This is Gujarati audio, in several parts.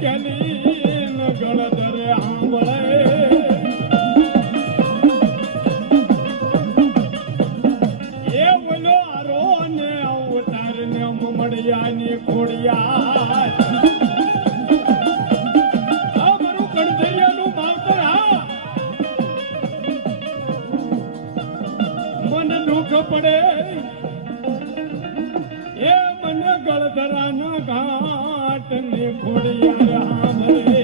કેલી ગળધરે આંબળે એ બોલો આરો ને અવતાર ને મમડિયાની ખોડિયા પડે એ મને ગળધરાના ઘાટ ને ખોડિયાર આંબળે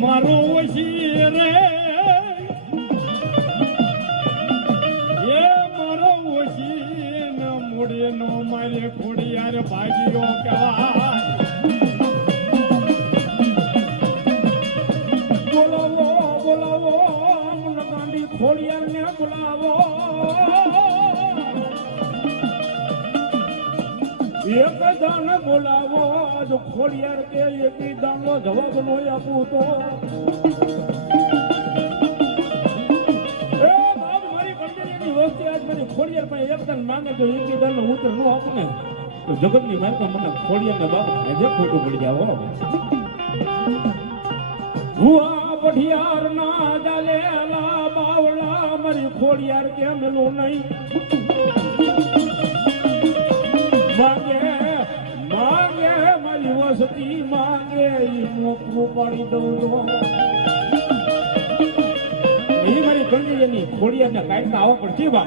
મારો વસી રે એ મારો વસી ન મોડે નો મારે ખોડિયાર ભાગ્યો કહેવાય ખોડિયાર ને બોલાવો એક દાન બોલાવો જો ખોડિયાર કે એક દાનનો જવાબ નો આપું તો એ બાપ મારી કંડેરીની વસ્તી આજ મારી ખોડિયાર પાસે એક દાન માંગે તો એક દાનનો ઉત્તર નો આપું ને તો જગતની માર્કા મને ખોડિયાર ને બાપ આજે ખોટું પડી જાવ હુઆ પઢિયાર ના જાલેલા બાવળા મારી ખોડિયાર કેમ લો નહીં માંગે માંગે મારી વસતી માંગે મોકરું પાડી દઉં એ મારી ગણેશની ખોડિયાર ને કાઢતા આવવા પડશે બા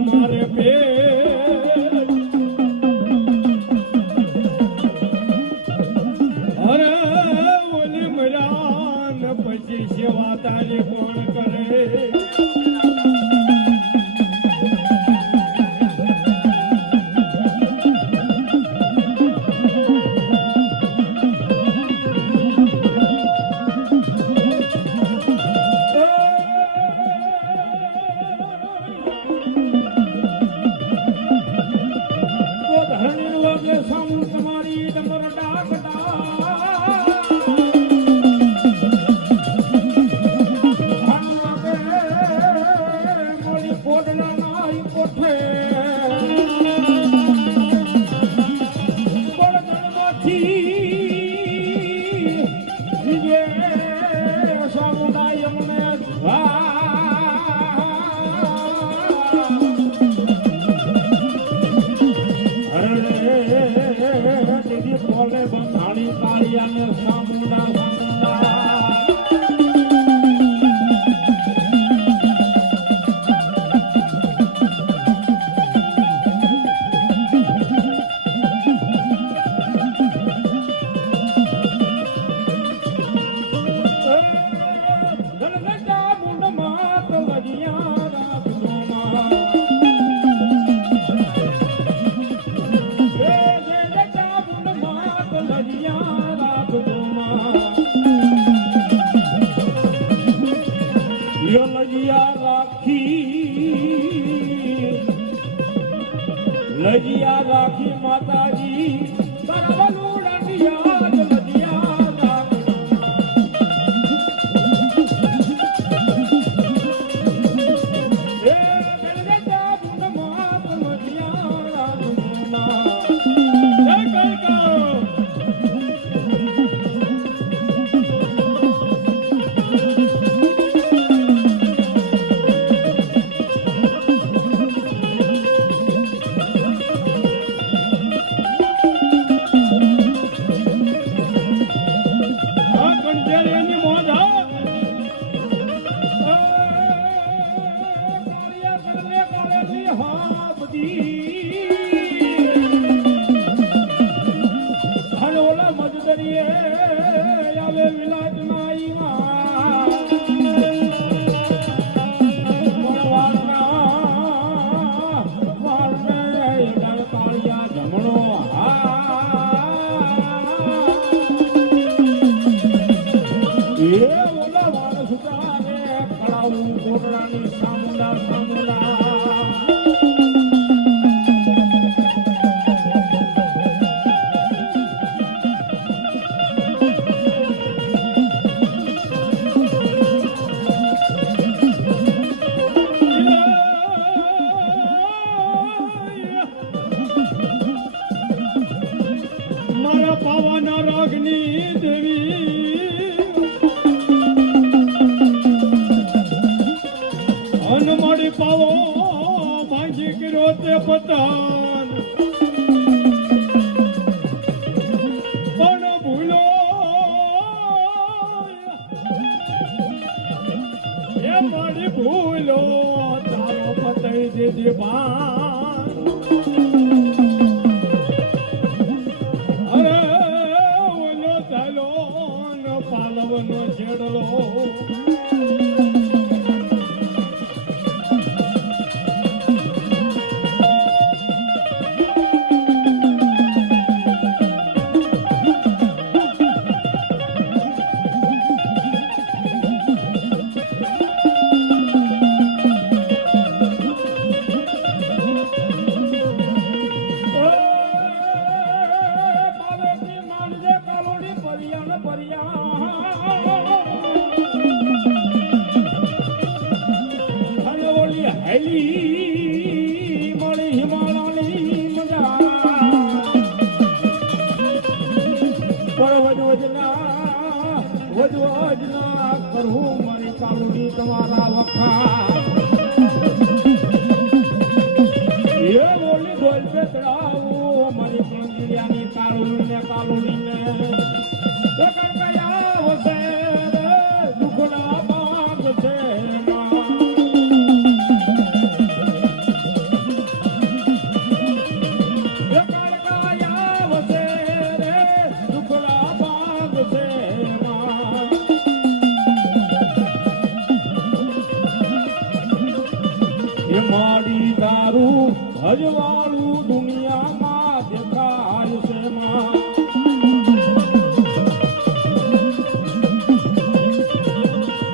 મારે પે અરે ઓલી મરાન પછી સેવા તારી કોણ કરે લજિયા રાખી માતાજી બરાબર લજિયા આવું કોટડાની સામુંડા સામુંડા પાવાના રાગની દેવી અનમાડી પાવો ભાંગી કર્યો તે પતન પણ ભૂલો એ મારી ભૂલો તારો પતઈ દીધી ભાન પાલવનો છેડલો કરું મારી કાળુડી તમારા વખા એ બોલી બોલ પે ચડાવું મારી કંગિયાની કાળુડીને કાળુડીને કયા વસે દુખડા બાગ છે મારી દારૂ હજવાળું દુનિયામાં દેખાય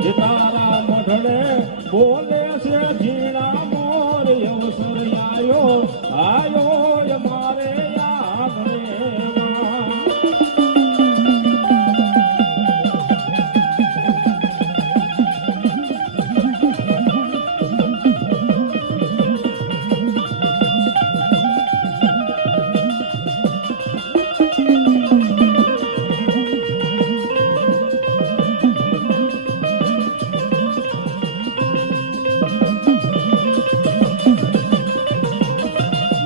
છે તારા મઢડે બોલે છે ઝીણા મોર અવસર આયો આયો મારે આંગણે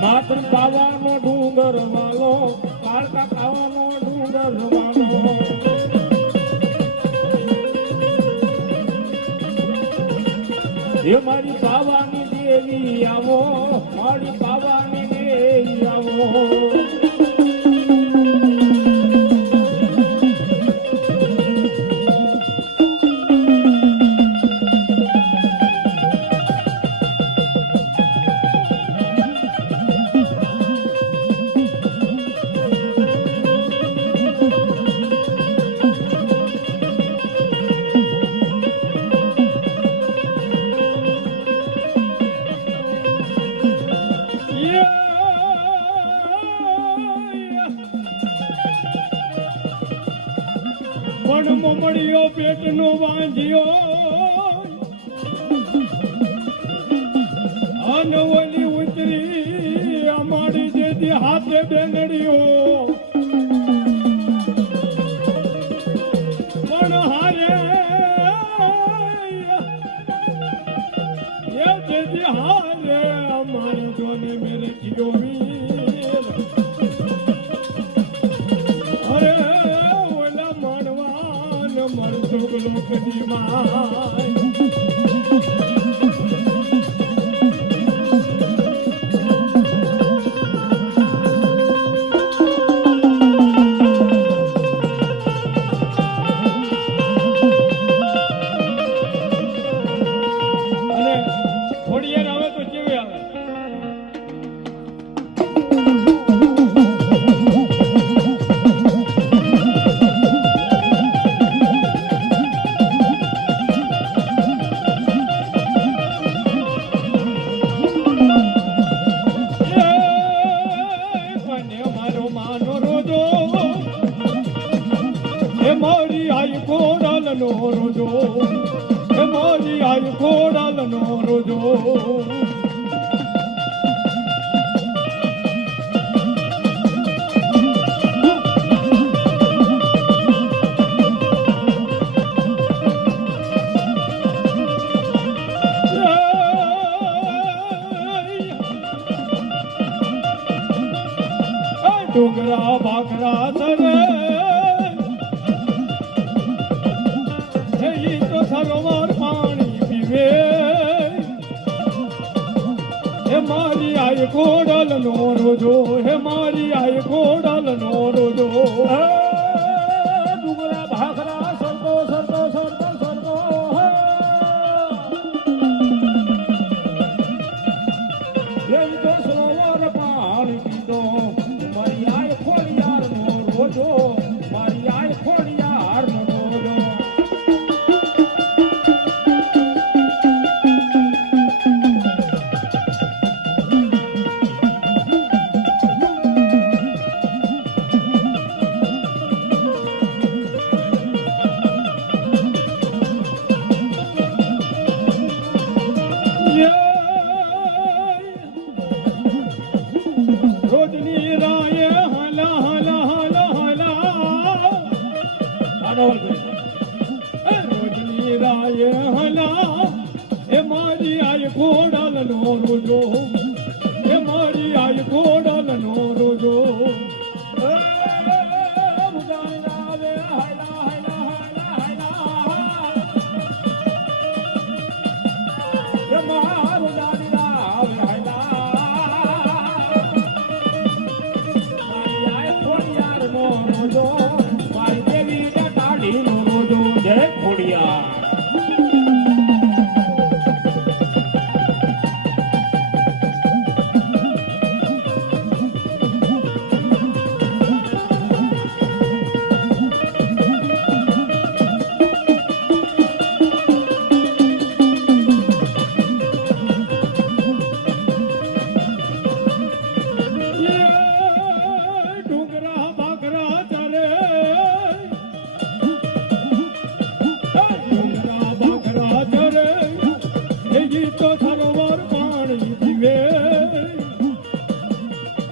માત્ર પાવાનો ડુંગર વાલો કાળકા ખાવાનો ડુંગર વાલો એ મારી પાવાની દેવી આવો મારી પાવાની દેવી આવો પણ મમડિયો પેટનો વાંધ્યો અનવલી ઉતરી અમારી જેથી હાથે બેનડીઓ પણ હારે એ જેથી હારે અમારી જોની મેરે જીઓવી અરે મળતો લોકની માય અને થોડી આવે તો કેવી આવે આય ખોડલ નો રોજો ડુંગરા ભાખરા સરે ઈ તો સરોવર પાણી પીવે હે મારી આય ખોડલ નો રોજો હે મારી આય ખોડલ નો રોજો ડુંગરા ભાખરા સરતો સરતો સરતો સરતો એ તો સરોવર પાણી પીતો મારી આય ખોડિયાર નો રોજો મારી આય ખોડિયાર નો રોજો રોજની રાયે હલા હલા હલા હલા રોજની રાયે હલા એ મારી આય ખોડલ નો રોજો એ મારી આય ખોડલ નો રોજો જય ખોડિયાર ડુંગરા ભાખરા ચરે ડુંગરા ભાખરા ચરે ઈ તો સરોવર પાણી પીવે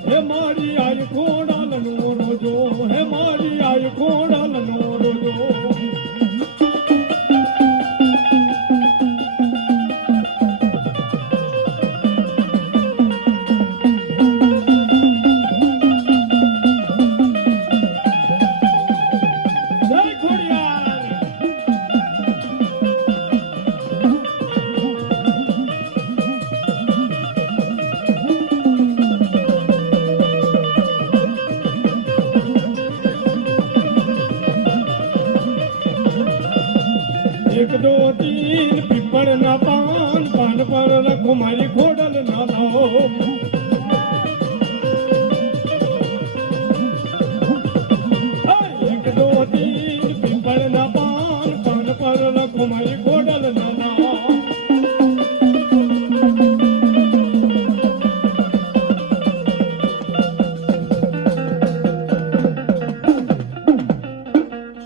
હે મારી આય ખોડલ નો રોજો હે મારી આય ખોડલ નો રોજો જય ખોડિયાર એક દો તીન પીપળ ના પાન પાન પર રખો મારી ખોડલ ના લાવો એક દો તીન પીપળ ના પાન પાન પર રખો મારી ખોડલ ના લાવો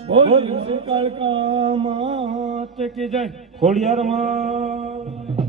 બોલ કાળકા માત કી જય ખોડિયાર માં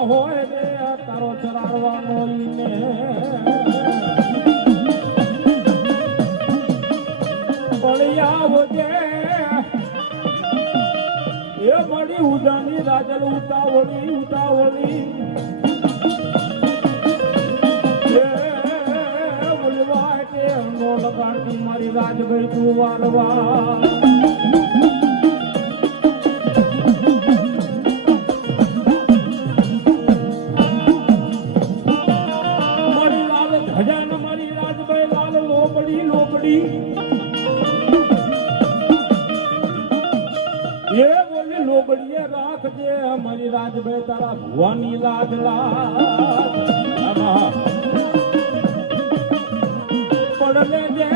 હોય રે તારો ચરાડવાનો ઈને બળિયા વજે એ મળી ઉજાની રાજલ ઉતાવળી ઉતાવળી એ બોલવા કે નો લગાડતી મારી રાજભાઈ તું વાલવા બેટી એ બોલી લોબડીએ રાખજે અમારી રાજભાઈ તારા ભુવાની લાજ લાજ પડલે જે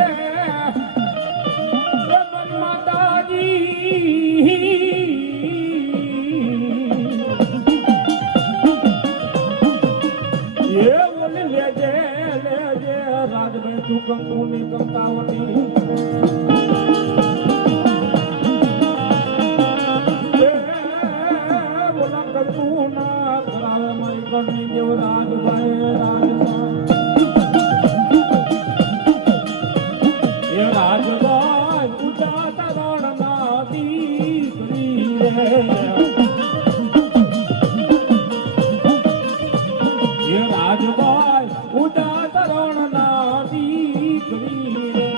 રાજભાઈ તું કંકુની કંકાવતી બોલા કંકુ ના કરાવે મારી ઘરની જેવ રાજભાઈ એ રાજભાઈ ઊંચા તરણ ના દીકરી રે એ રાજભાઈ ઊંચા તરણ ના દીકરી રે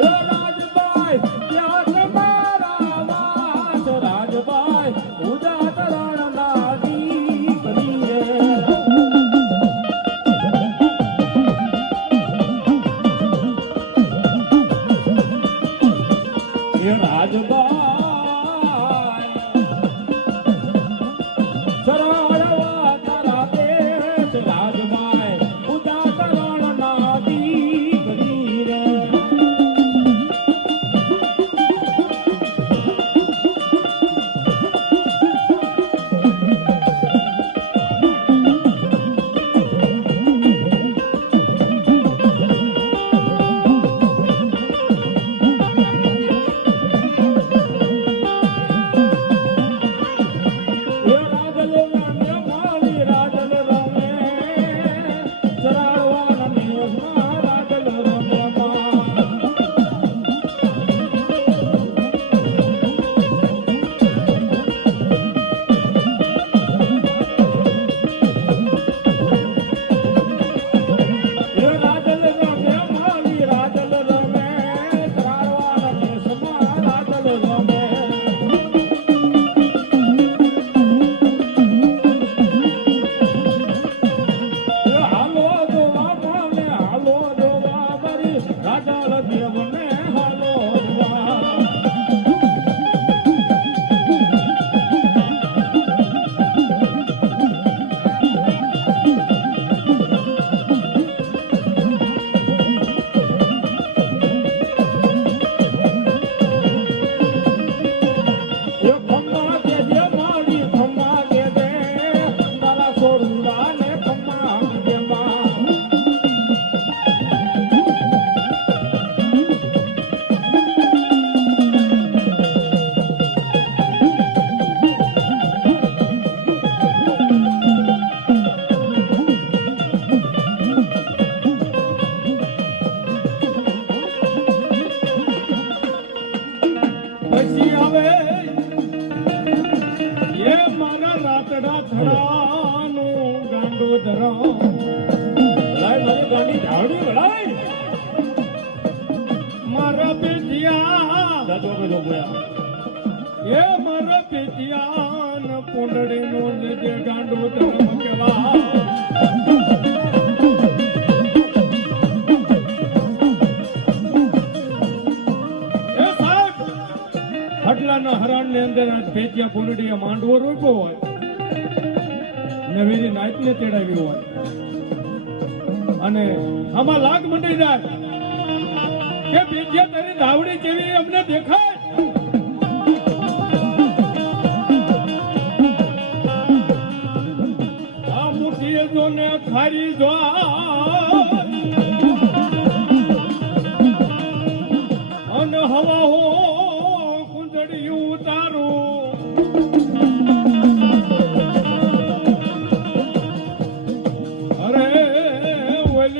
એ રાજભાઈ ત્યાં તમારા વાસ રાજભાઈ ઊંચા તરણ ના દીકરી રે એ રાજભાઈ સરળવા તારા દેશ રાજભાઈ ઉદા કરણ ના દીકરી રે પછી આવે એ મારા રાતડા થડાનું ગાંડો ધરા મારી ગાડી ધાવડી ભલાઈ મારા પેટિયા દાદો કજો બોયા એ મારા પેટિયા ન પોંડડી નો લેજે ગાંડો ધર્મ કેવા હટલાના હરાણ ની અંદર પેટિયા પોંડડીયા માંડવો રોક્યો હોય નવેરી નાઈટ ને તેડાવી હોય અને આમાં લાગ મંડી જાય કે પેટિયા તારી ધાવડી જેવી અમને દેખાય આ મુઠીએ જો ને ખારી જો અને હવા હો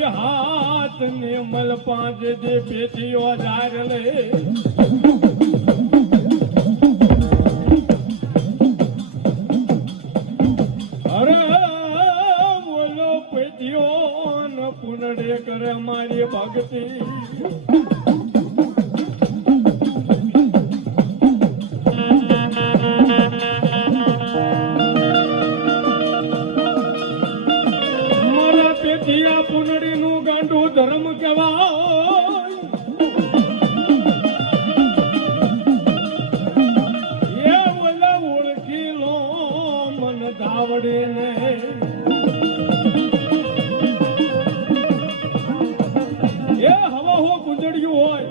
હાથ ને મલ પાંચ જે પેટીઓ જાર લે અરે બોલો પેટીઓ ન પુનડે કરે મારી ભક્તિ જીયા પુનડીનું ગાંડું ધર્મ કહેવાય. એ ઓલા ઓળખી લો મન ધાવડીને. એ હવા હો કુંજડિયું હોય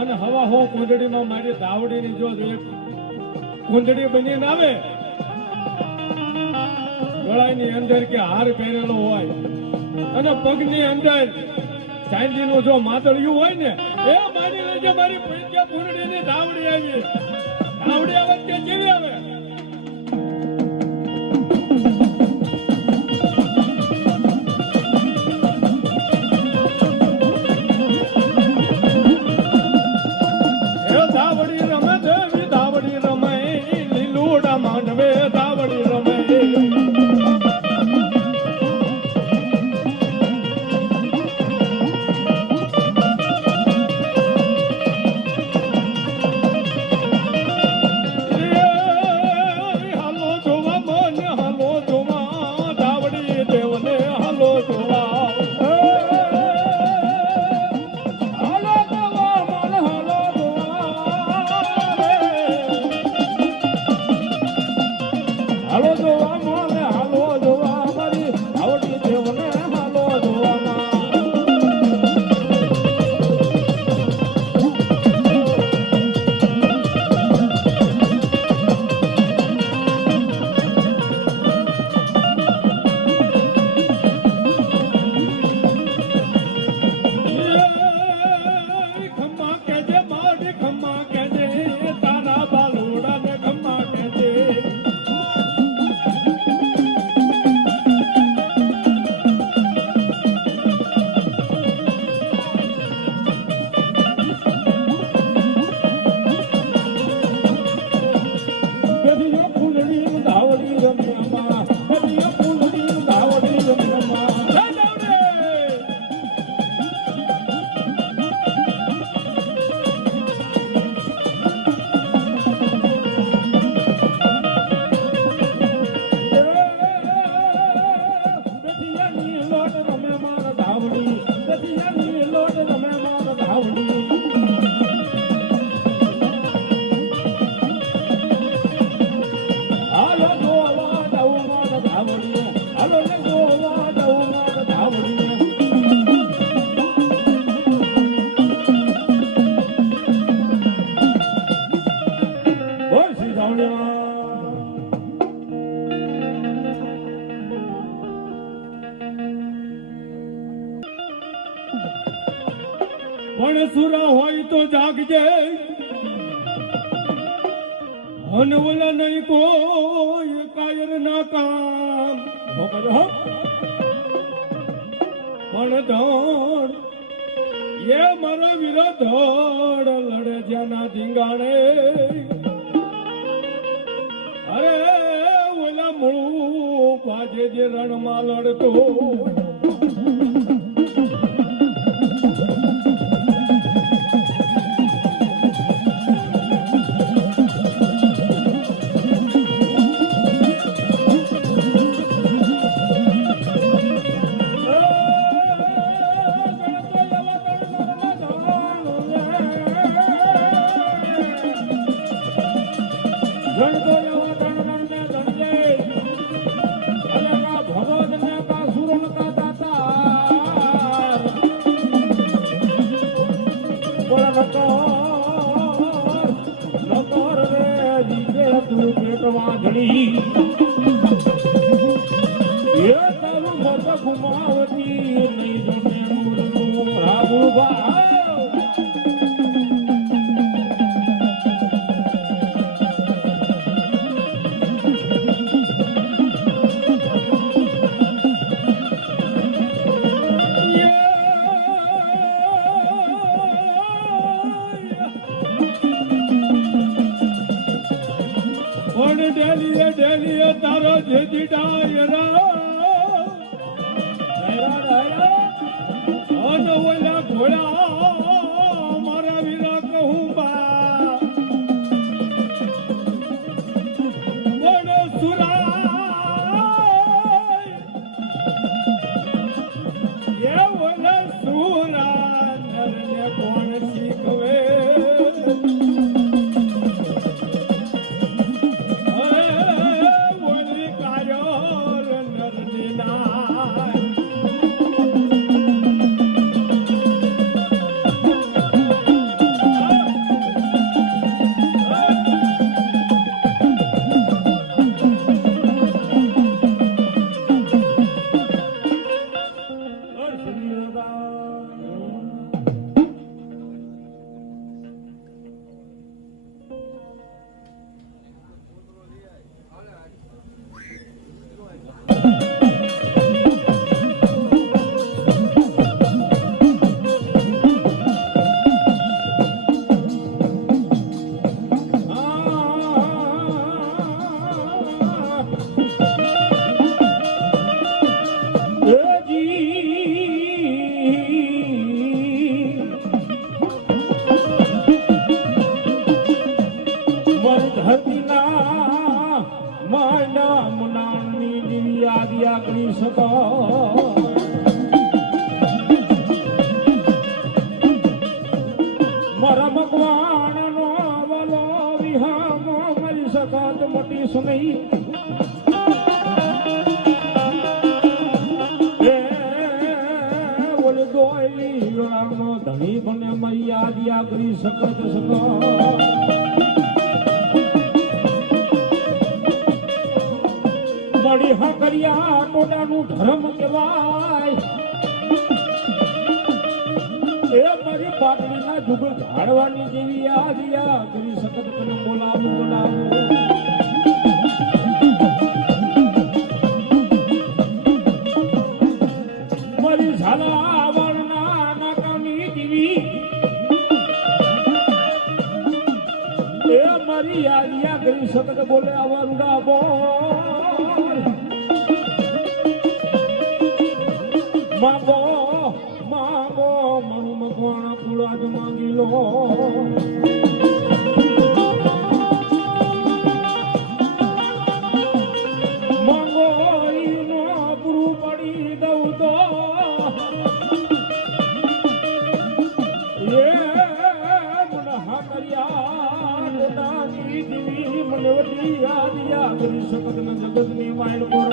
અને હવા હો કુંજડીમાં મારી ધાવડીની જો એક કુંજડી બનીને આવે, ગળાની અંદર કે હાર પહેરેલો હોય અને પગની અંદર ચાંદીનું જો માદળિયું હોય ને, એ માની લેજો મારી પૈકી પૂર્ણીની ધાવડી આવી. ધાવડી આવે કે કેવી આવે? એ ધાવડી રમે દેવી ધાવડી રમે, લીલુડા માંડવે ધાવડી રમે. હાલો જોવા મોને હાલો જોવા મારી આવડી દેવને હાલો જોવામાં. ખમ્મા કેજે મારી ખમ્મા કેજે, તારા બાલુડા ને ખમ્મા કેજે. કદીયો ફૂલડી ધાવડી રમ્યામાં, કદીયો ફૂલડી ધાવડી રમ્યામાં. જય ધાવડી. દતિયાની લોટ રમે માર ધાવડી, દતિયાની લોટ રમે માર ધાવડી. હાલો જોવા જાઉં માર ધાવડી, હાલો ને જોવા જાઉં માર ધાવડી. બોલ શ્રી ધાવડીમાં. પણ સુરા હોય તો જાગજે, હનવલા નહીં કોઈ કાયર ના કામ. પણ ધણ એ મારા વીરા ધડ લડે જ્યાંના ધીંગાણે. અરે ઓલા મૂળું પાજે જે રણમાં લડતો, ઘુમાવતી નહીં રાઘુભા. પણ ડેલીએ ડેલીએ તારો જેજી ડાયરા અને ઓલા ઘોડા મારા વીરા કહું બા. પણ સુરા દિયા કરી શકો મારા ભગવાન નો વલો વિહામો મરી સકાત મોટી સુનઈ ધણી બને મર્યાદિયા કરી શકત શકો મળી હકરિયા ટોડાનું ધર્મ કહેવાય એ મારી પાટલીના જુગલ ઝાડવાની જેવી યાદિયા કરી શકત તને બોલાવું મારી ઝાલા મારી યાદિયા કરી શકત બોલે આવરુડા બોલ માગો માગો મનુ મકવાણા કુળાજ માંગી લો માંગો ઈનો પૂરું પડી દઉં તો એ મને હા કર્યા મને વડી યાદિયા કરી શકત ન જગતની વાયલ કોર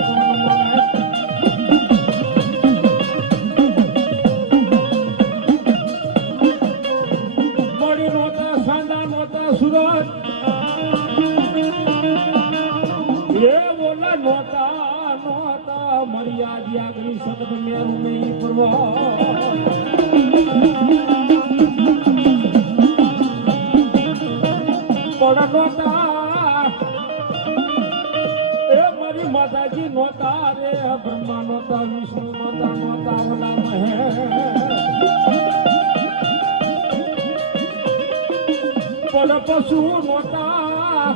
મળી નોતા સાંડા નોતા સુરત એ બોલા નોતા મરી યાદિયા કરી શકત મેરું નહીં પરવા નોતા એ મારી માતાજી નોતા રે બ્રહ્મા નોતા વિષ્ણુ નોતા ઓલા મહે પણ પશુ નોતા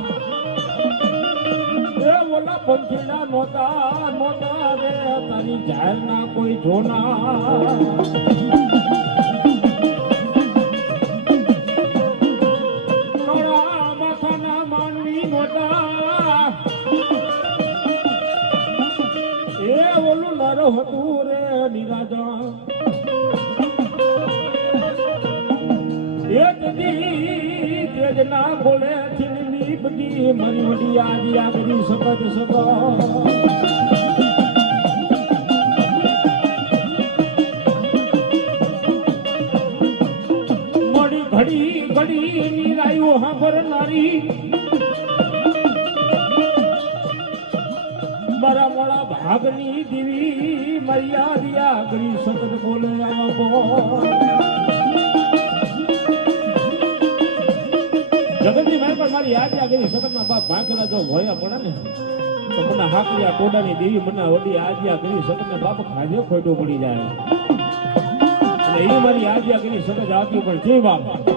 એ ઓલા પંખીડા નોતા રે તારી જાહેર ના કોઈ જોના હતું રે નિરાજા એક દી તેજ ના બોલે થીની બધી મારી વડી યાદિયા કરી શકત શકો મળી ઘડી નિરાયું હાંભરનારી મારા મોડા ભાગની દીવી મર્યાદિયા કરી શકત બોલે જગતની મારી પર મારી યાદિયા કરી શકત ના બાપ ભાગેલા જો ભોયા પડે ને તો મને હાકરિયા ટોડાની દેવી મને વડી યાદિયા કરી શકત ને બાપ ખાજે ખોટું પડી જાય અને એ મારી યાદિયા કરી શકત આવતી પણ છે બાપ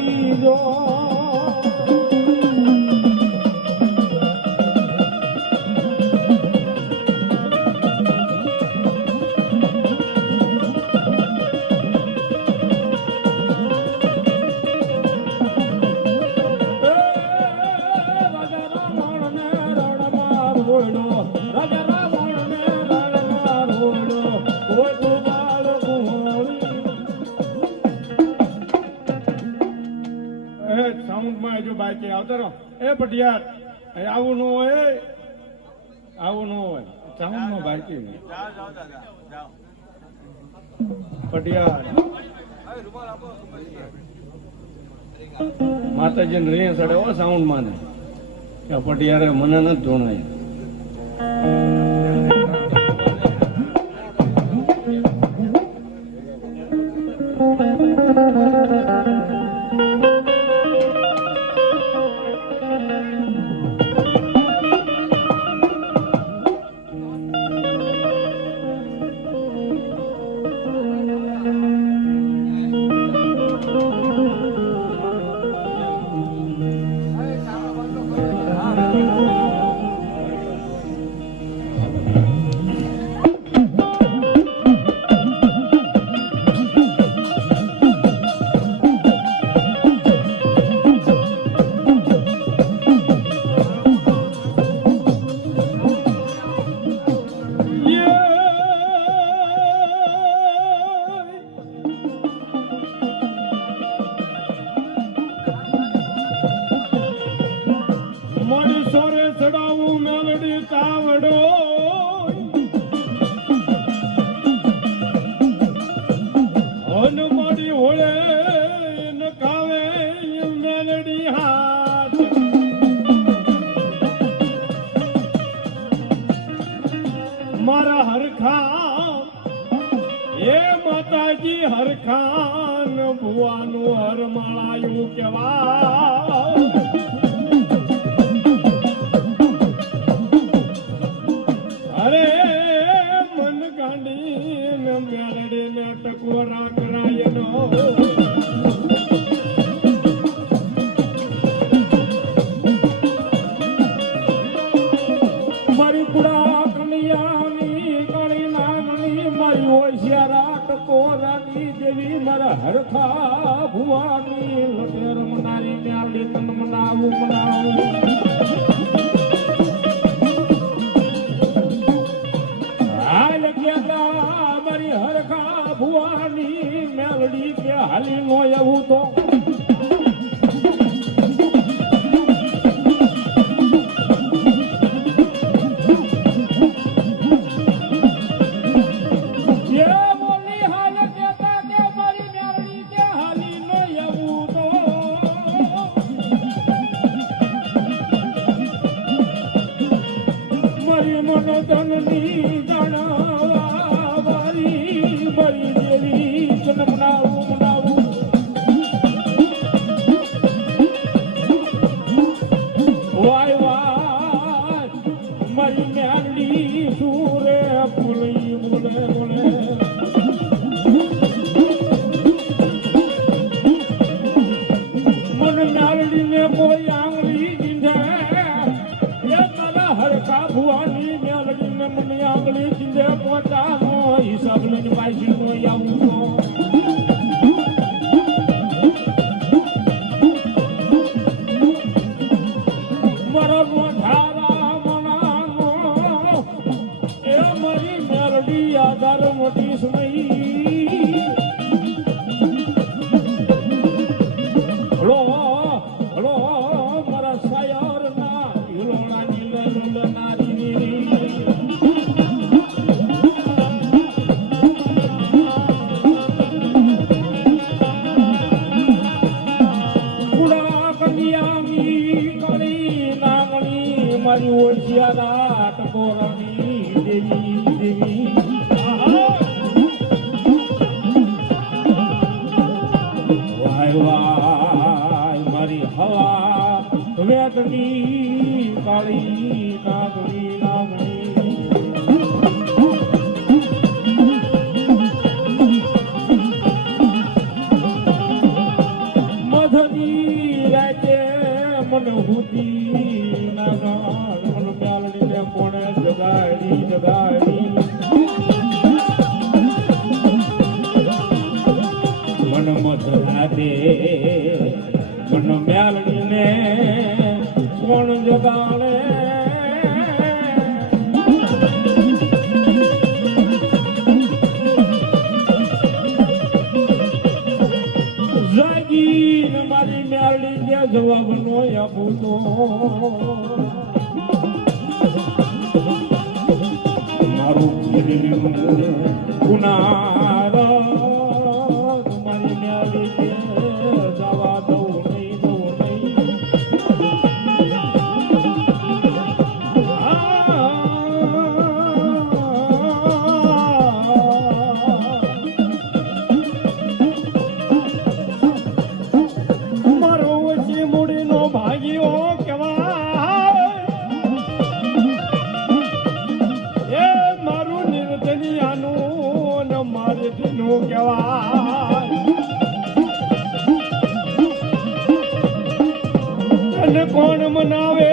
મારી જો સાઉન્ડમાં હજુ બાકી આવતા રહો. એ પટિયાર આવું ન હોય, આવું ન હોય. સાઉન્ડમાં બાકી પટિયાર માતાજીને રે સડે હો સાઉન્ડમાં ને કે પટિયારે મને નથી જોણાય. મારા હરખા એ માતાજી હરખાન ભુવાનું હરમાળાયું કેવા અરે મન ગાંડી ને મેળડી ને ટકોરા કરાય નો મારી પુડા કન્યાની કણી નાની મારી હોશિયારા ટકોરાની દેવી મારા હરખા ભુવાની લટેર મનારી ન્યાલી તન મનાવું મારી હરખા ભુવાની મેલડી કે હાલી નો એવું તો મનોધનની જાણવા વારી મારી દેવી તન મનાવું વાય વાય મારી મેલડી સુરે બોલી બોલે મન મેલડીને કોઈ આંગળી દીધે હરખા ભુવાની મેલડીને મને આંગળી ચીંધે પોતાનો હિસાબ લઈને પાછી નો આવું મારો મોઢારા મનાનો એ મારી મેલડી આધાર મોટી નહીં હલો હલો મારા સાયર ના હિલોણા મારી ઓળશિયારા ટકોરાની દેવી વાય વાય મારી હવા વેદની કાળી કાગડી નામણી મધની અડધી રાતે મને હુતી ના ગાણ મને મ્યાલડીને કોણે જગાડી મન મધરાતે મન મ્યાલડીને કોણ જગાડે જાગીને મારી મ્યાલડી જે જવાબ નો આપું તો મારું ગુનાર મારી મ્યાલડી જવા દઉં નહીં મારો ઓછી મૂડીનો ભાગ્યો કહેવાય એ મારું નિર્ધનિયાનું ને મારે ધીનું કહેવાય તને કોણ મનાવે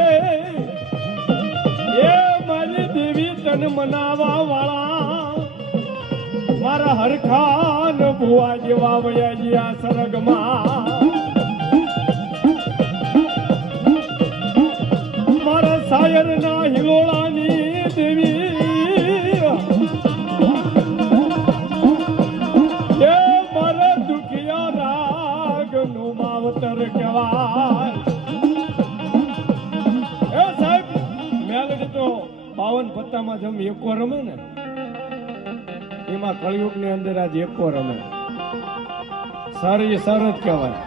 એ મારી દેવી તને મનાવા વાળા મારા હરખાન ભુવા જેવા વયા ગયા સરગમાં મારા શાયર ના હિલોળાની દેવી એ મારા દુખિયા રાગ નું માવતર કહેવાય એ સાહેબ મેલડી તો 52 પત્તામાં જેમ એકો રમે ને એમાં કળિયુગ ની અંદર આજ એકો રમે સારી સરસ કહેવાય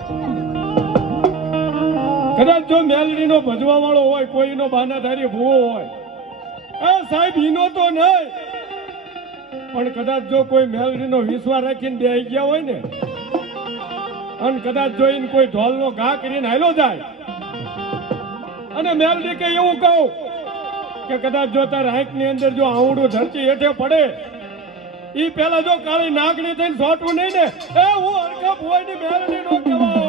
કદાચ જો મેલડીનો ભજવા વાળો હોય કોઈનો બાનાધારી ભૂવો હોય એ સાહેબ ઈનો તો નહીં પણ કદાચ જો કોઈ મેલડીનો વિશ્વાસ રાખીને બેહી ગયા હોય ને અને કદાચ જો એને કોઈ ઢોલનો ઘા કરીને હાલો જાય અને મેલડી કે એવું કહું કે કદાચ જો તાર આંખની અંદર જો આવડું ધરતી હેઠે પડે ઈ પેલા જો કાળી નાગણી થઈને સોટવું નહીં ને એ હું હરખા ભુવાની મેલડી નો કહેવાય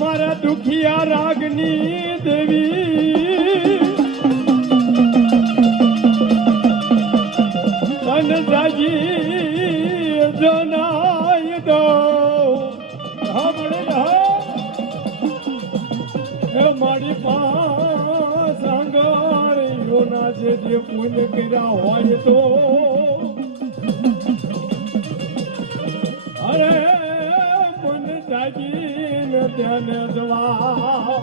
મારા દુખિયા રાગની દેવી તન જાજી જનાય દો હે મારી પાસ આંગળીઓના જે પુણ્ય કર્યા હોય તો અરે પુણ્ય જાગીને તેને જવા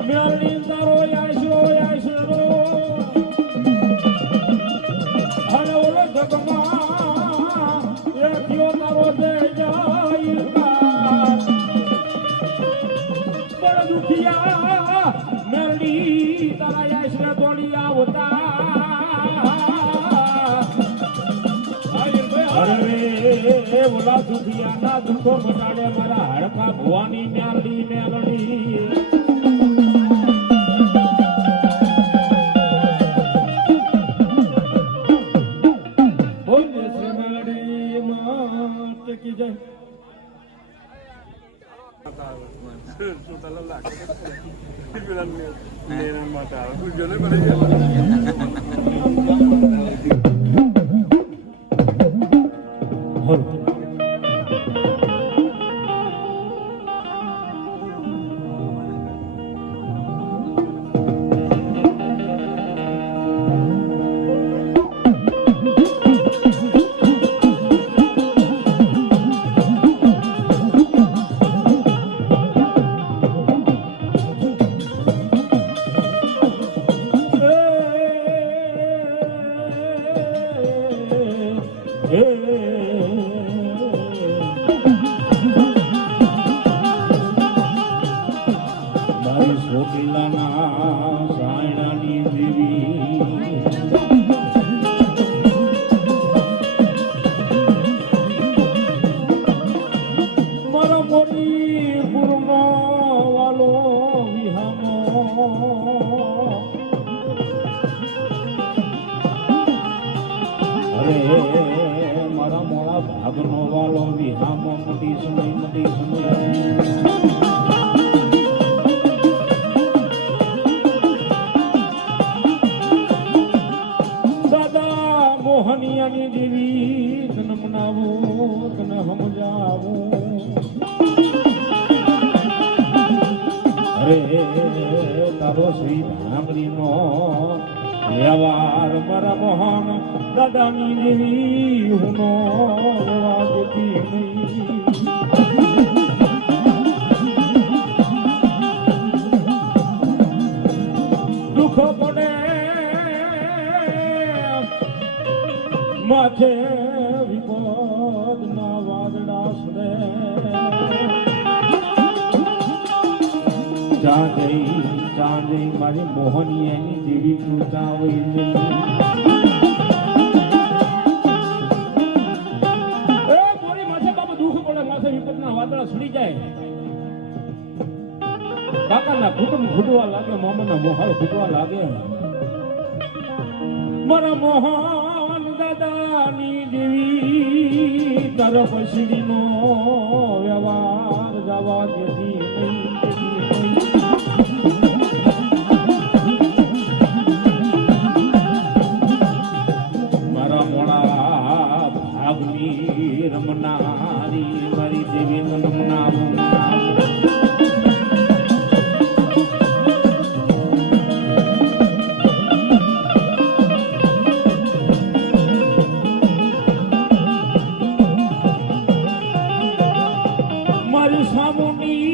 મ્યાલડી તારો યાશરો અને ઓલો જગમાં એકયો તારો દે જાય બળ દુખિયા મ્યાલડી તારા યાશરે તોડી આવતા અરે ઓલા દુખિયાના દુઃખો મટાડે મારા હડકા ભુવાની મ્યાલડી હે ભાગનો વાલો વિહામો મટી સમય દાદા મોહનિયાની દેવી તને મનાવું તને સમજાવું અરે તારો શ્રી ધામરીનો વ્યવહાર મારા મોહન દાદાની દેવી હુનો રહેવા દેતી નહીં દુઃખ પડે માથે વિપદ ના વાદળા સુરે ચાંદઈ મારી મોહની એની દેવી પૂજા હોય મોરી માથે બાબુ દુઃખ પડે માથે વિપદના વાદળા છોડી જાય કાકાના કુટુંબ ફૂટવા લાગે મામાના મોહાળ ફૂટવા લાગે મારા મોહન દાદાની દેવી તારા પછડીનો વ્યવહાર જવા દેતી નહીં રમનારી મારી દેવી રમનાવું મારી સામુની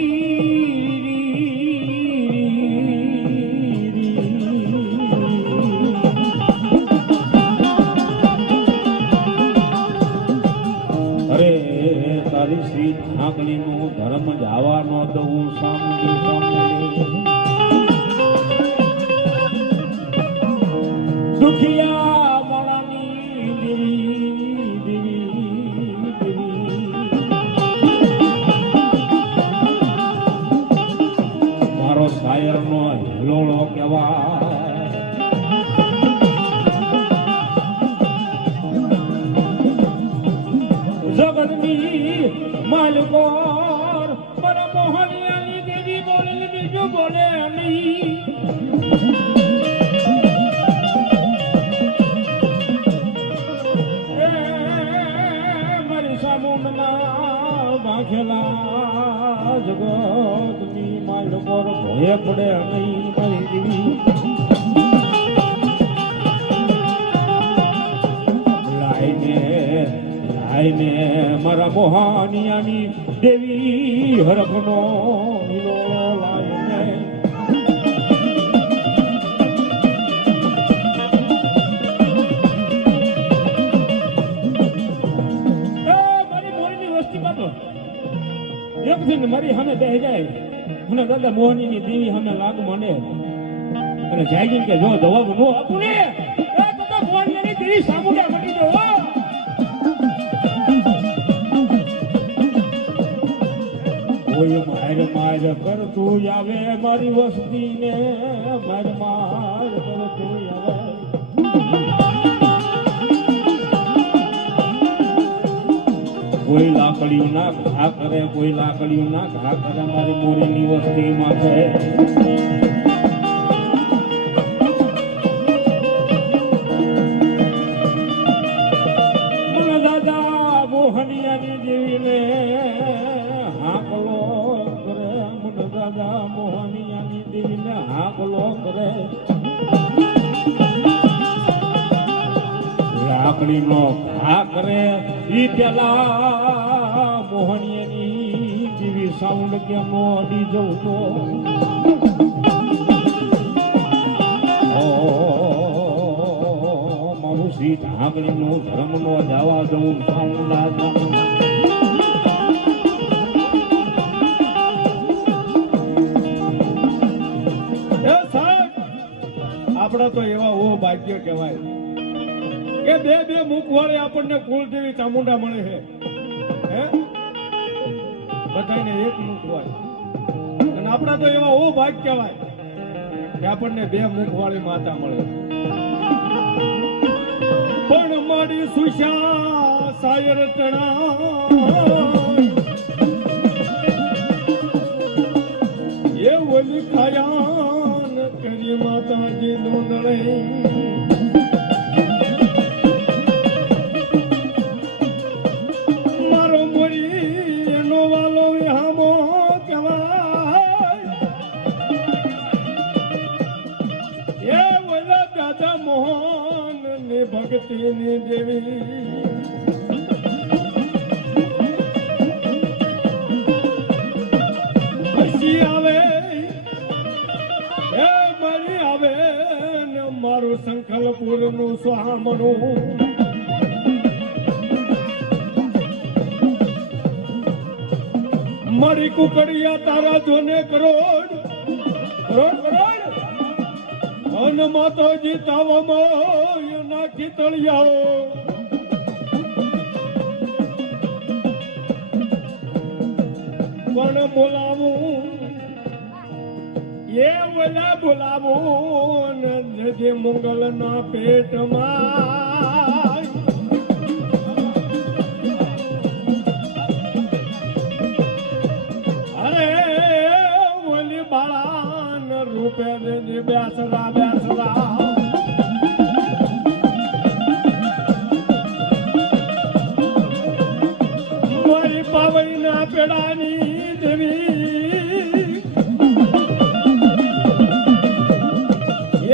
શ્રી ઢાંકણીનું ધર્મ જાવાનો દઉં દુખિયા મોણાની દેવી મારો શાયરનો હિલોળો કહેવાય જગતની માલકોર મારા મોહનિયાની દેવી બોલે બીજું બોલે નહીં મારી સામુંડના બાંખેલા જગતની માલકોર ભય પડે નહીં મારી દેવી આઈને મારા મોહાનિયાની દેવી હરખનો હિલોળો લાઈને મારી મોરીની વસ્તી પાતો એક દિન મારી સામે બેહી જાય મને દાદા મોહનીની દેવી સામે લાગ મને અને જાગીને કે જો જવાબ નો આપું ને તો મોહનીની દેવી સામુંડા મટી દો કોઈ માર કરતું આવે મારી વસ્તીને માર કરતું આવે કોઈ લાકડીયું ના ઘા કરે કોઈ લાકડીયું ના ઘા કરે મારી મોરીની વસ્તીમાં છે મને દાદા મોહનિયાની દેવીને હાકલો કરે મને દાદા મોહનિયાની દેવીને હાકલો કરે લાકડીનો ઘા કરે ઈ પેલા મોહનિયાની દેવી સાઉન્ડ કે મોડી જવું તો મારું શ્રી ઢાંકણીનો ધર્મનો જવા દઉં સાઉન્ડ આપડા તો એવા ઓ ભાગ્ય કહેવાય કે બે મુખવાળી આપણને કુળદેવી ચામુંડા મળે છે હે બધાને એક મુખ હોય અને આપડા તો એવા ઓ ભાગ્ય કહેવાય કે આપણને બે મુખવાળી માતા મળે પણ મારી સુશા સાયર તણા એ ઓલી ખાયાન કરી માતાજી નોંદણે મારો મોરી એનો વાલો વિહામો કહેવાય એ ઓલા દાદા મોહન ની ભક્તિની દેવી આવે એ મારી આવે ને મારું સંકલ્પુર નું સ્વામનું મારી કુકડિયા તારા જોને કરોડ કરોડ કરોડ અન માતાજી તાવામાં નાખી તળિયાઓ પણ બોલાવું એ ઓલા બોલાવું જે મંગલ ના પેટમાં અરે ઓલી બાળાન રૂપે બેસરા બેસરા મારી પાવઈ ના પેડાની દેવી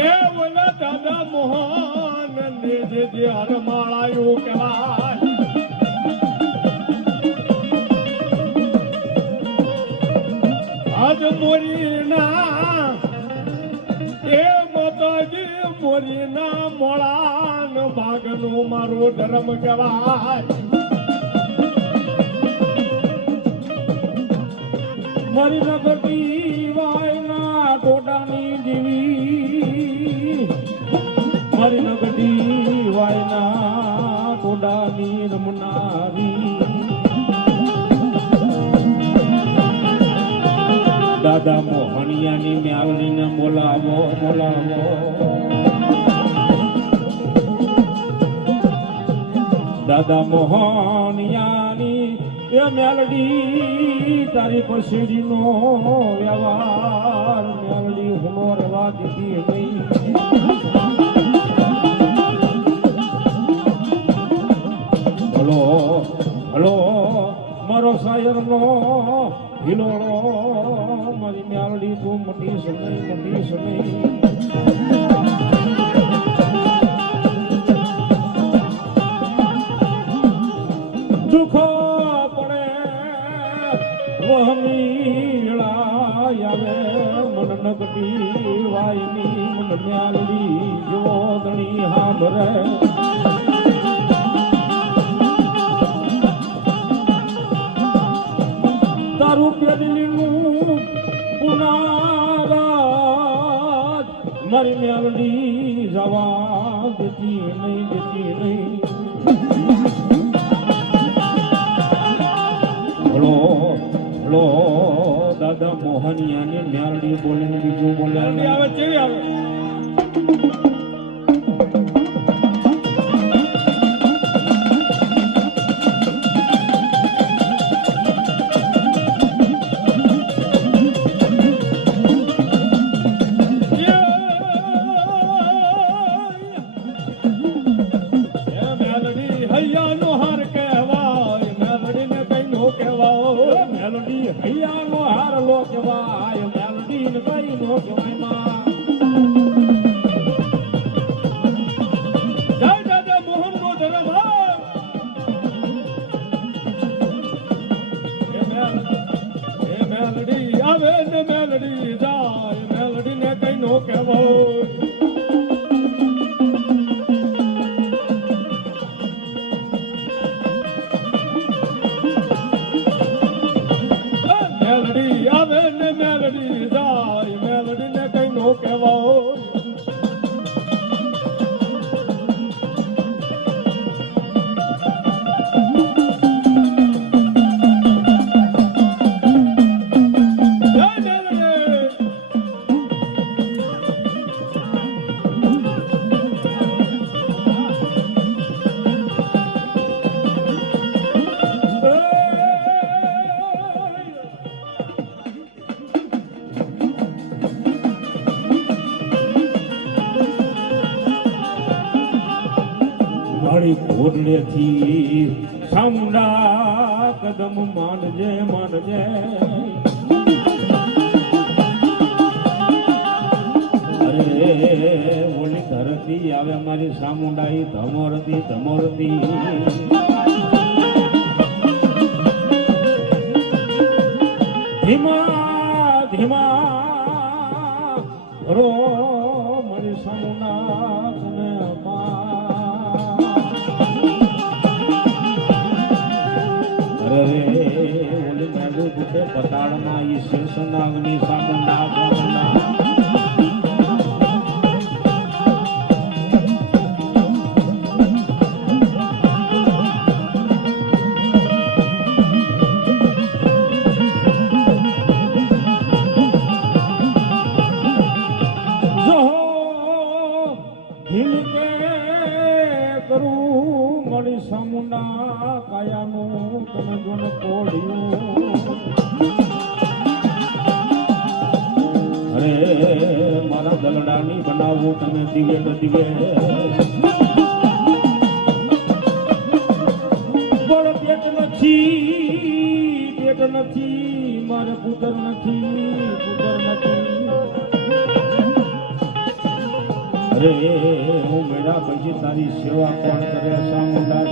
એ ઓલા દાદા મોહન ને જે હરમાળાયું કહેવાય આજ મોરીના એ માતાજી મોરીના મોળાન ભાગનું મારું ધર્મ કહેવાય મારી નગરી વાયના ટોડાની દેવી મારી નગરી વાયના ટોડાની રમનારી દાદા મોહણિયાની મ્યાવણીને બોલાવો બોલાવો દાદા મોહણિયાની એ મેલડી તારી પછીડીનો વ્યવહાર મેલડી હુનો રવા દીધી નહીં હલો હલો મારો સાયરનો હિલોળો મારી મેલડી તું મટી સમય દુઃખો આવે મન નગડી વાયની મન મ્યાલડી જોદણી હાંભરે તારું પેલીનું પુનારાજ મારી મ્યાલડી જવા દેતી નહીં હલો હલો દાદા મોહનિયાની મ્યાલડી બોલીને બીજું બોલ્યા આવે ચેવી આવે હૈયાનો હાર લો કેવાય મેલડી ને કઈ નો કેવાય માં જય દાદા મોહન નો ધર્મ એ મેલડી આવે ને મેલડી જાય મેલડી ને કઈ નો કહેવાય મેલડી આવે ને મેલડી જાય મેલડી ને કઈ નો કહેવાય મોઢેથી સામુંડા કદમ માનજે માનજે અરે ઓલી ધરતી આવે મારી સામુંડાઈ ધમોરતી ધમોરતી ધીમા ધીમા રો મારી સામુંડા કને અરે ઓલી મેળું દુખે પતાળમાં ઈ શેષનાગની સામુંડા સામુંડા કાયાનું તમે જોને કોડ્યું અરે મારા દલડાની બનાવવું તમે દિવે દિવે બોલ પેટ નથી મારે પુત્ર નથી અરે હું મેળા પછી તારી સેવા કોણ કરે સામુંડા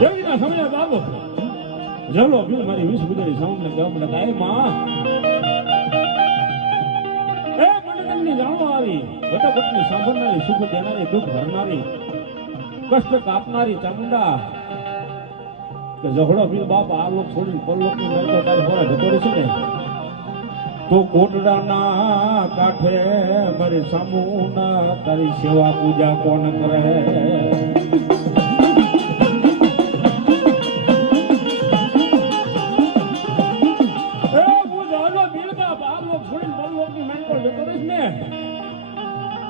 દેવીના સમય બાબો જલો બિલ મારી વિષ બુદડી સામુંડા ગામ લગાય માં એ મંડળની જાણવા આવી વટોવટની સાંભળનારી સુખ દેનારી દુઃખ ભરનારી કષ્ટ કાપનારી ચામુંડા કે ઝઘડો બિલ બાપ આ લોક છોડી પરલોકની મેળતો તારી હોરા જતો રહેશે ને તો કોટડાના કાંઠે મારી સામુંડા તારી સેવા પૂજા કોણ કરે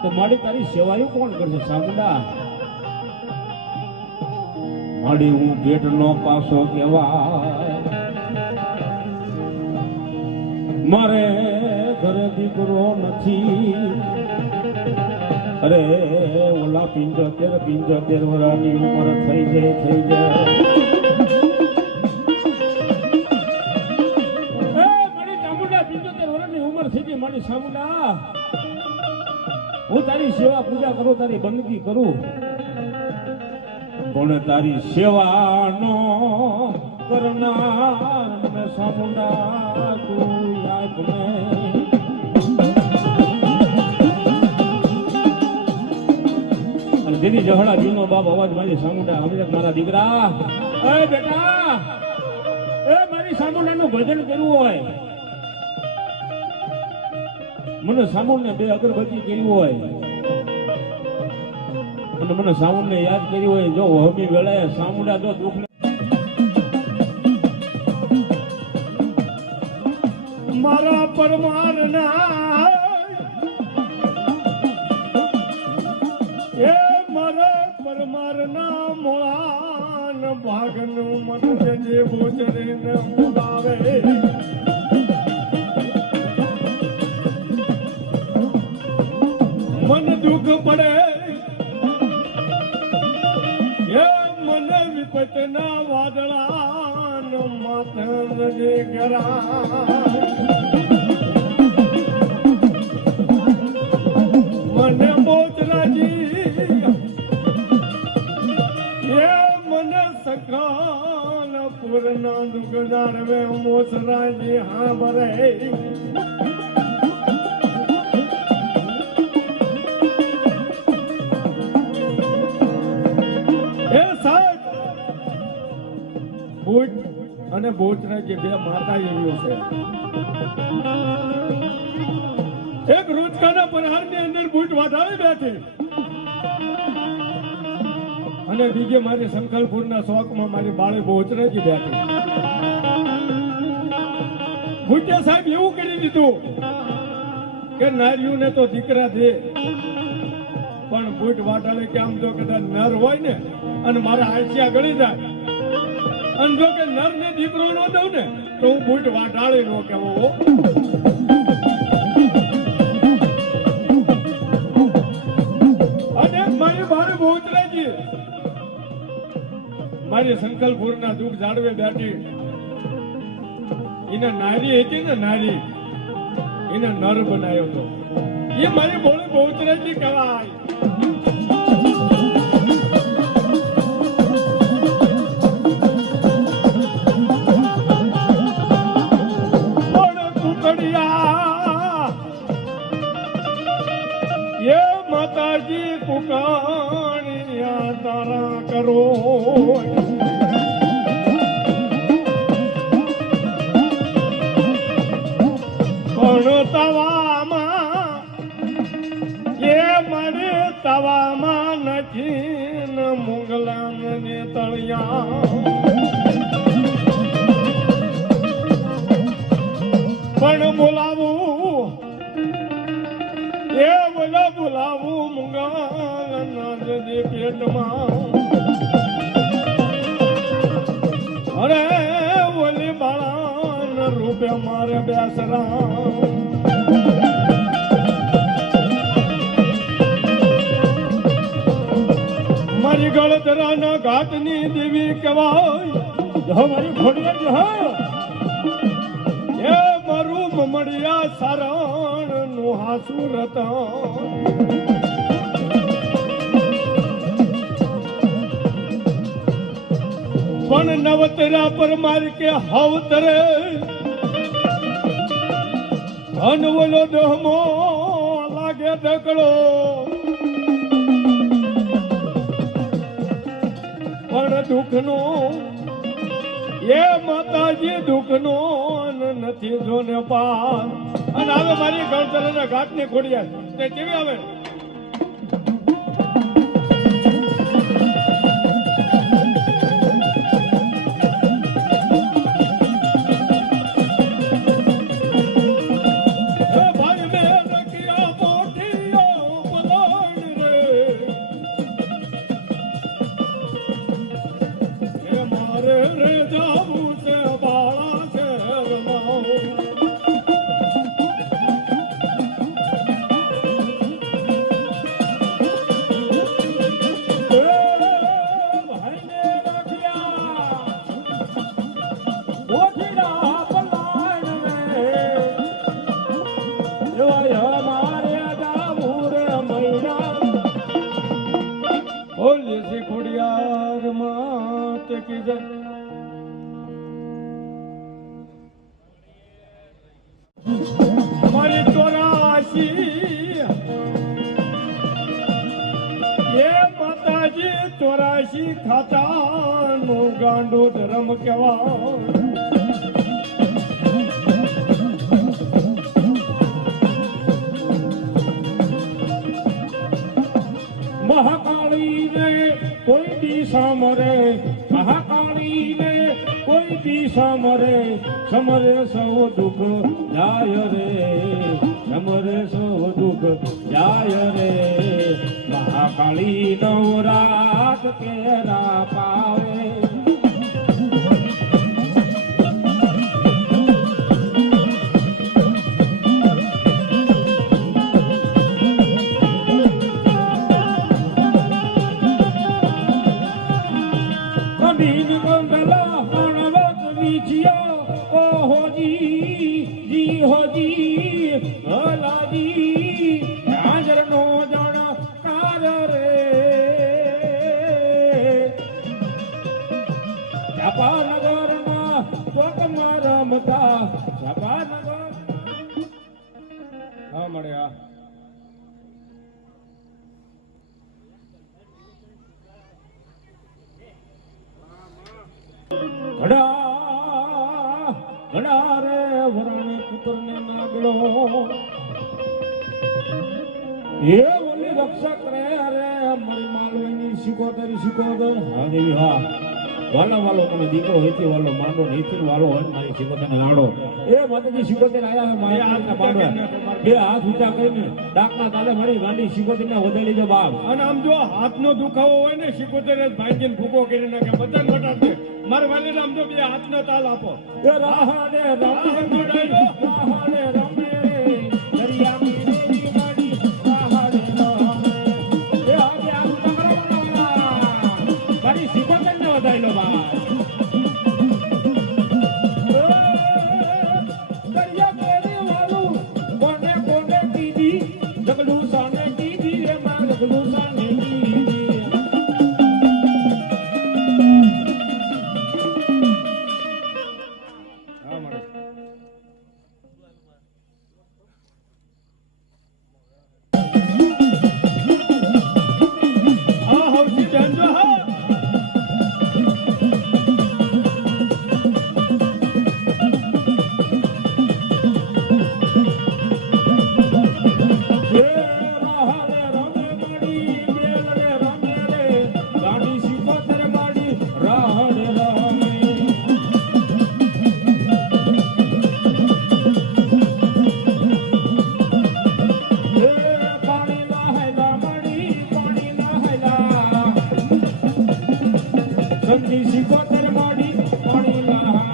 તો મારી તારી સેવાયું કોણ કરશે સામુંડા મારી હું પેટનો પાસો કેવા મારે ઘરે દીકરો નથી અરે ઓલા 75 વર્ષની ઉંમર થઈ જાય મારી ચામુંડા 75 વર્ષની ઉંમર થઈ ગઈ મારી સામુંડા હું તારી સેવા પૂજા કરું તારી બંદગી કરું કોને તારી સેવાનો કરનાર મેં સામુંડા તું યાદ મેં જેની જહડા જીનો બાપ અવાજ મારી સામુંડા હમણાં મારા દીકરા એ બેટા એ મારી સામુંડાનું ભજન કરવું હોય મને સામુંડને 2 અગરબત્તી કરી હોય અને મને સામુંડને યાદ કરી હોય જો હમી વેળાએ સામુંડા જો દુઃખ મારા પરમારના એ મારા પરમારના મોળાન ભાગનું મન જે બોચરે ન બોલાવે મન દુઃખ પડે એ મને વિપતના વાદળાન માથન જે ગરા મને બોચરાજી એ મને સકાલ પૂરના દુઃખ જાણવે મોચરાજી હા બરે અને બોચરા જે 2 માતા એવી છે એક રોજકાના પ્રહારની અંદર બૂટ વાઢાળી બેઠી અને બીજે મારી સંકલ્પપુરના શોખમાં મારી બાળી બોચરાજી બેઠી ભૂટિયા સાહેબ એવું કરી દીધું કે નારીઓને તો દીકરા દે પણ બૂટ વાઢાળી કે આમ જો કદાચ નર હોય ને અને મારા આંસિયા ગળી જાય અને જો કે નર ને દીકરો નો દઉં ને તો હું બૂટ વાઢાળી નો કેવો અને મારી બારે બોચરાજી મારી સંકલ્પપુરના દુઃખ જાળવે બેઠી એને નારી હતી ને નારી એને નર બનાવ્યો હતો એ મારી ભોળી બહુચરાજી કહેવાય. એ માતાજી કુકાણિયા તારા કરો પણ તવામાં એ મને તવામાં નથી ને મુગલા ને તળિયા પણ બોલાવું એ બોલાવું મુંગા પેટમાં અરે ઓલી બાળા રૂપે મારે બેસરા મારી ગળતરાના ઘાટની દેવી કહેવાય. મારી ખોડિયાર એ મારું મમડિયા સારણ નું હાસુર પણ નવતરા પર મારી કે હવતરે ધન ઓલો દહમો લાગે ઢકડો પણ દુઃખનો એ માતાજી દુઃખનો નથી જોને પાર. અને હવે મારી ગણતરના ઘાટની ખોડિયાર તે કેવી આવે ખોડિયાર માત કી જય. મારી 84 એ માતાજી 84 ખાતાનું ગાંડો ધર્મ કહેવાય. મહાકાળી ને કોઈ દિશા મરે મહાકાળી ને કોઈ દિશા મરે સમરે સૌ દુઃખ જાય રે સમરે સૌ દુઃખ જાય રે મહાકાળી નવરાત કેરા પાવે. હા મળે હા ઘડા રે વરણે પુત્રને નાગલો એ ઓલી રક્ષા કરે રે મારી માલવીની સિકોદર હા દેવી હા વાલા વાલો મને દીકરો હેતી વાલો માંડો નીતિ વાલો હોય મારી સિકોતરને નાડો એ માતાજી સિકોતર આયા મારા હાથના માંડો બે હાથ ઊંચા કરીને ડાકના તાલે મારી ગાંડી સિકોતરને વધારી લેજો બાપ. અને આમ જો હાથનો દુખાવો હોય ને સિકોતરે ભાંગીને ભૂકો કરી નાખે બધા મટાડશે. મારે વાલી આમ જો બે હાથનો તાલ આપો એ રાહડે રાહડે રાહડે રમે દરિયાની દેવી માડી રાહડે રમે એ આજે આ મારી સિકોતરને વધારી લો બાપ. દરિયા કેરી વાળું કોને કોને કીધી જગલું સાને કીધી રે માં જગલું સાને કીધી હા હવજી બેન જો હા હે રાહરે રમે માડી બેલરે રમે રે ગાડી શીખોતર માડી રાહરે રમે હે પાણી લાહેલા માડી પાણી લાહેલા સંધી શીખોતર માડી પાણી લાહેલા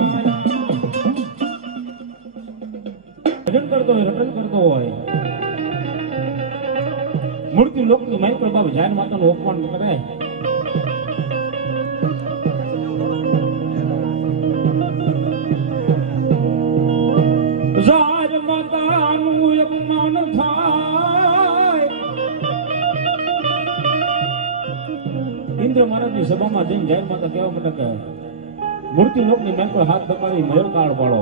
ભજન કરતો હોય રટન કરતો હોય મૂર્તિ લોકની માઈ પર બાબુ જાન માતાનું અપમાન કરે જાન માતાનું અપમાન થાય ઇન્દ્ર મહારાજની સભામાં જઈને જાન માતા કહેવા માટે કે મૂર્તિ લોકની માઈ પર હાથ દબાવી મહેલ કાળ પાડો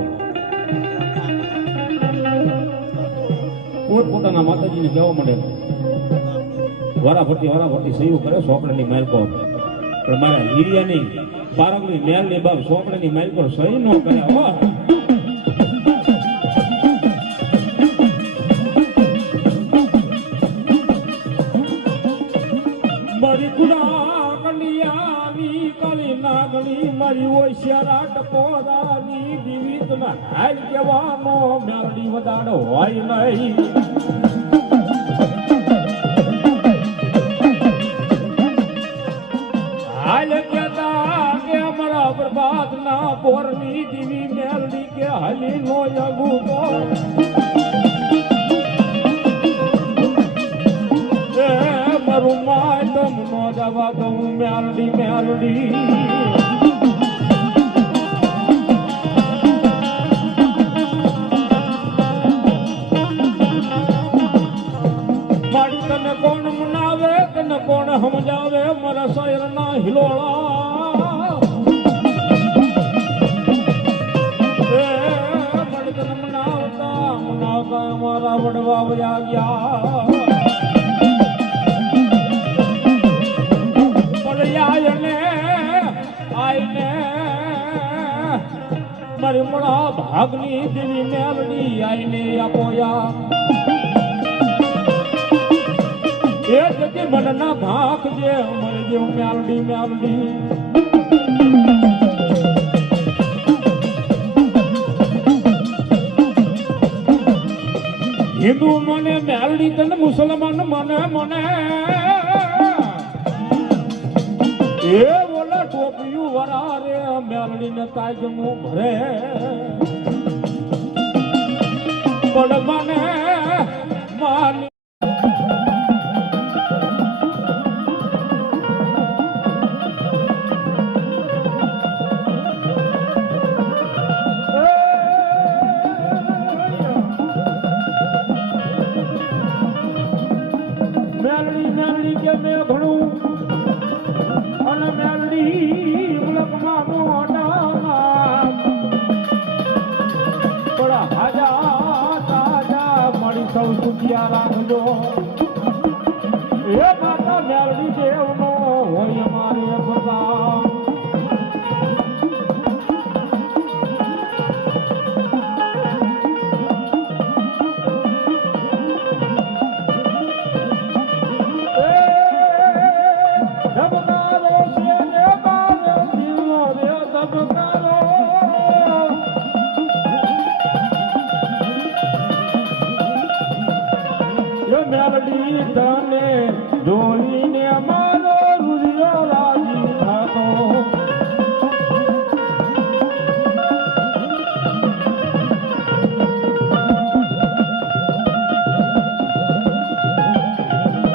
પોતપોતાના માતાજીને કહેવા માંડે વારાફરતી સહયોગ કરે સોપડાની માઇલ પર પણ મારા હીરિયાની પારગની મેલની બાપ સોપડાની માઇલ પર સહી ન કરે હો મારી ગુના કલિયાની કાલી નાગણી મારી ઓશિયારા ટપોરાની દિવિતના હાલ કેવાનો મેલડી વધાડો હોય નહીં હાલ કેતા કે અમારા પ્રભાત ના પોરની દીવી મેલડી કે હલી નો યગુતો એ મારું માય તમ નો જવા દઉં મેલડી મેલડી મારી તને કોણ મનાવે તને કોણ સમજાવે મારા શહેરના હિલોળા મારી તને મનાવતા મારા વડવા વયા ગયા પણ આઈને મારી મળા ભાગની દેવી મેલડી આઈને આપોયા એ જતી મનના ભાગ જે મરે જેવું મેલડી મેલડી હિન્દુ મને મેલડી તને મુસલમાન મને મને એ ઓલા ટોપિયું વરા રે મેલડી ને તાજનું ભરે પણ મને માની મેલડી કે મેં ઘણું અને મેલડી મુલકમાં મોટા થોડા હાજા તાજા મળી સૌ સુખિયા રાખજો એ માતા મેલડી દેવનો હોય અમારે બધા મેલડી તને જોઈને અમારો રુદિયો રાજી થતો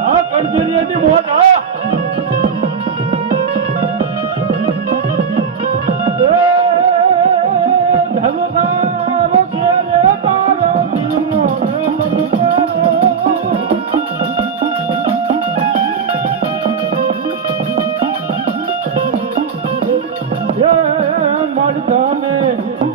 આ કડજરિયાની મોટ પડતા મેં